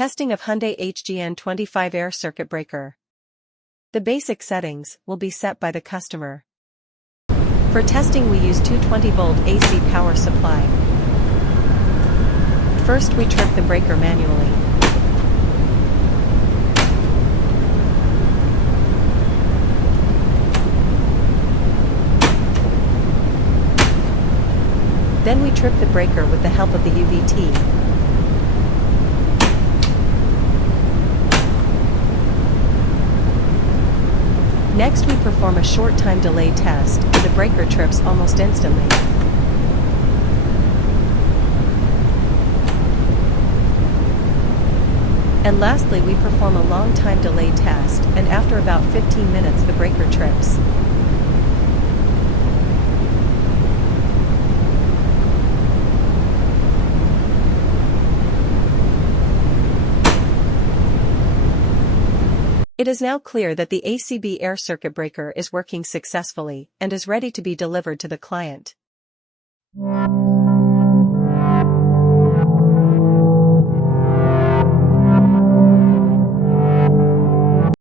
Testing of Hyundai HGN25 air circuit breaker. The basic settings will be set by the customer. For testing we use 220-volt AC power supply. First we trip the breaker manually. Then we trip the breaker with the help of the UVT. Next we perform a short time delay test, and the breaker trips almost instantly. And lastly we perform a long time delay test, and after about 15 minutes the breaker trips. It is now clear that the ACB air circuit breaker is working successfully and is ready to be delivered to the client.